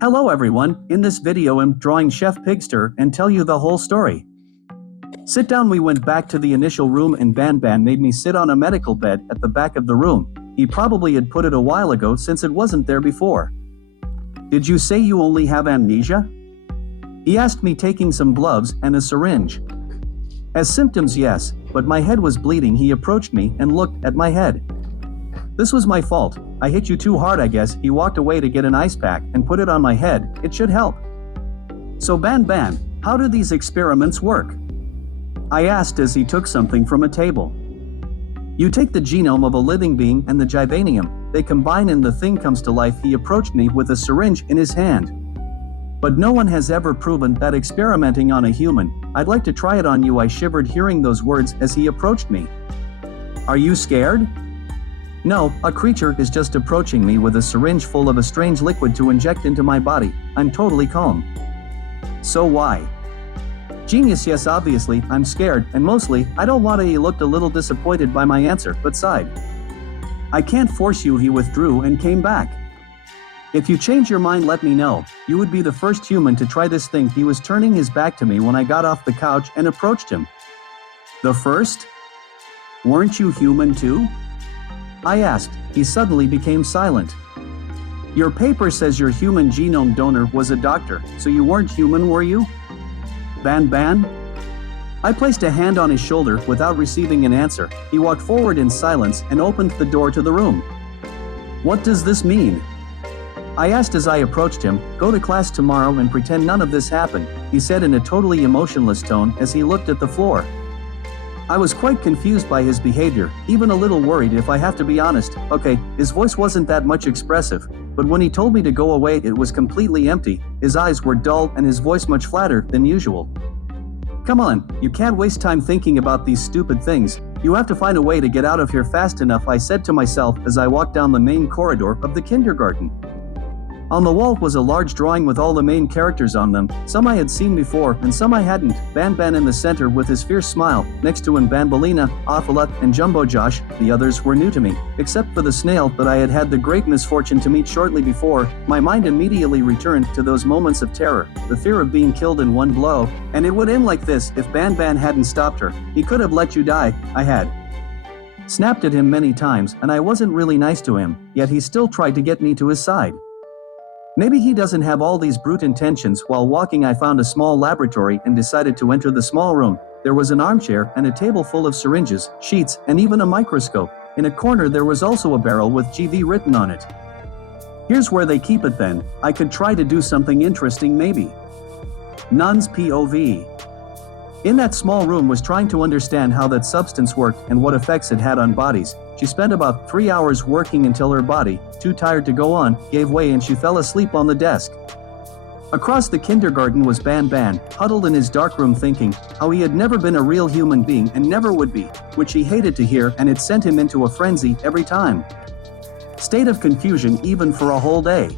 Hello everyone, in this video I'm drawing Chef Pigster and tell you the whole story. Sit down. We went back to the initial room and Banban made me sit on a medical bed at the back of the room. He probably had put it a while ago since it wasn't there before. Did you say you only have amnesia? He asked me, taking some gloves and a syringe. As symptoms, yes, but my head was bleeding. He approached me and looked at my head. This was my fault. I hit you too hard, I guess. He walked away to get an ice pack and put it on my head. It should help. So Banban, how do these experiments work? I asked as he took something from a table. You take the genome of a living being and the gibanium, they combine and the thing comes to life. He approached me with a syringe in his hand. But no one has ever proven that experimenting on a human. I'd like to try it on you. I shivered hearing those words as he approached me. Are you scared? No, a creature is just approaching me with a syringe full of a strange liquid to inject into my body. I'm totally calm. So why? Genius, yes, obviously, I'm scared, and mostly, I don't want to. He looked a little disappointed by my answer, but sighed. I can't force you. He withdrew and came back. If you change your mind, let me know. You would be the first human to try this thing. He was turning his back to me when I got off the couch and approached him. The first? Weren't you human too? I asked. He suddenly became silent. Your paper says your human genome donor was a doctor, so you weren't human, were you? Banban? I placed a hand on his shoulder without receiving an answer. He walked forward in silence and opened the door to the room. What does this mean? I asked as I approached him. Go to class tomorrow and pretend none of this happened, he said in a totally emotionless tone as he looked at the floor. I was quite confused by his behavior, even a little worried if I have to be honest. Okay, his voice wasn't that much expressive, but when he told me to go away it was completely empty. His eyes were dull and his voice much flatter than usual. Come on, you can't waste time thinking about these stupid things. You have to find a way to get out of here fast enough, I said to myself as I walked down the main corridor of the kindergarten. On the wall was a large drawing with all the main characters on them. Some I had seen before and some I hadn't. Banban in the center with his fierce smile. Next to him Banbalina, Athala, and Jumbo Josh. The others were new to me, except for the snail that I had had the great misfortune to meet shortly before. My mind immediately returned to those moments of terror, the fear of being killed in one blow. And it would end like this if Banban hadn't stopped her. He could have let you die. I had snapped at him many times and I wasn't really nice to him, yet he still tried to get me to his side. Maybe he doesn't have all these brute intentions. While walking I found a small laboratory and decided to enter the small room. There was an armchair and a table full of syringes, sheets, and even a microscope. In a corner there was also a barrel with GV written on it. Here's where they keep it then. I could try to do something interesting maybe. Nun's POV. In that small room was trying to understand how that substance worked and what effects it had on bodies. She spent about 3 hours working until her body, too tired to go on, gave way and she fell asleep on the desk. Across the kindergarten was Banban, huddled in his dark room thinking how he had never been a real human being and never would be, which he hated to hear, and it sent him into a frenzy every time. State of confusion even for a whole day.